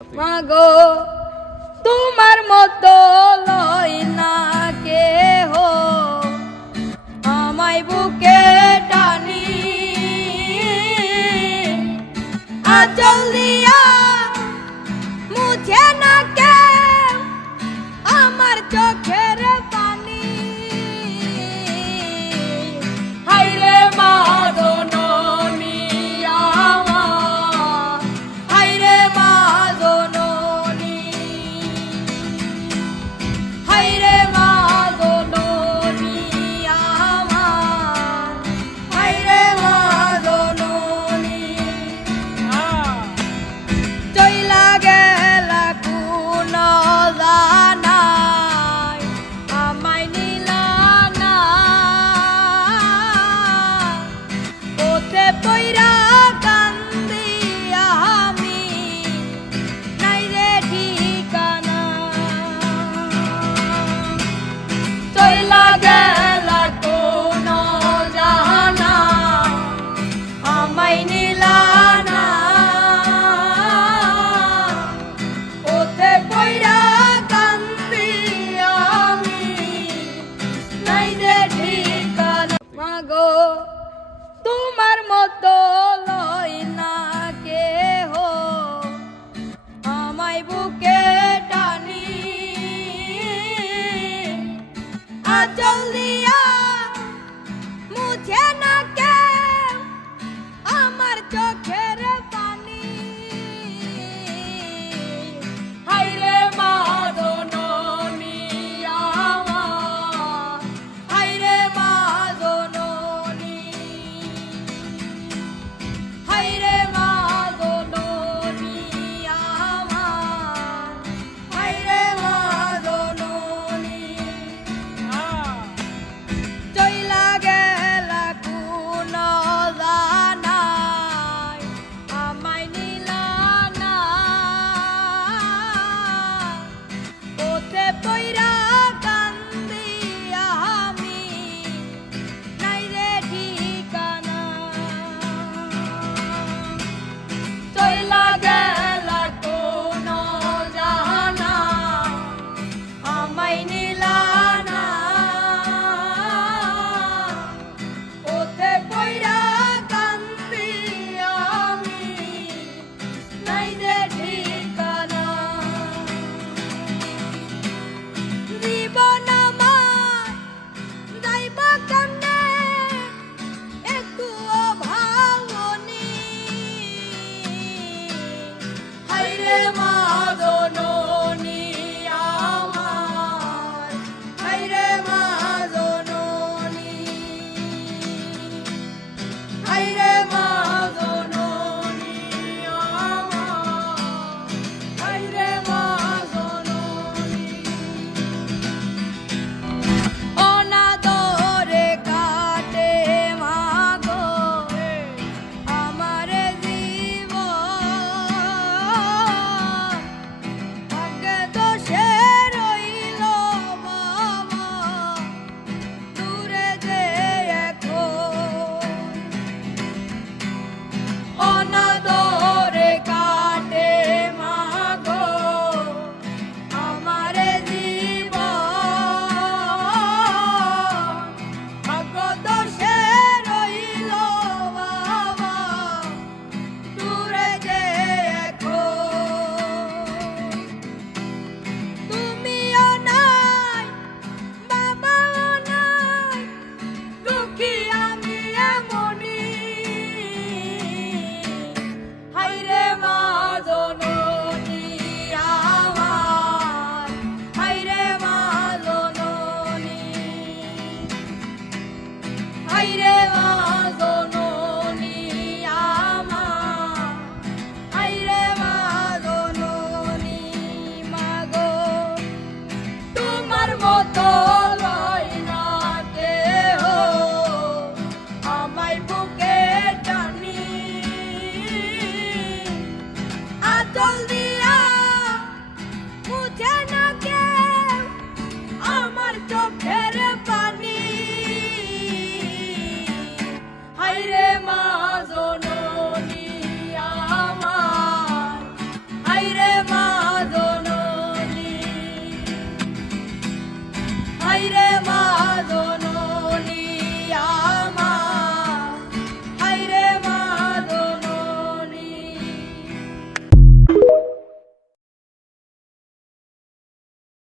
মাগো তোমার মতো লয় না কেহ আমায় বুকে টানি আঁচল দিয়া মুছে না কেউ আমার চোখের পানি হায়রে মা জননী আমার হায়রে মা জননী হায়রে মা জননী আমার হায়রে মা জননী চইলা গেলা কোন জানাই আমায় নিলা না ওতে পইরা কান্দি আমি নাই রে ঠিকানা চইলা গেলা কোন জানাই আমায় নিলা না ওতে পইরা কান্দি আমি নাই রে ঠিকানা মাগো তোমার মতো লয় না কেহ আমায় বুকে টানি আঁচল দিয়া মুছে না কেউ আমার চোখের পানি হায়রে মা জননী আমার হায়রে মা জননী হায়রে মা জননী আমার হায়রে মা জননী হাইরে মা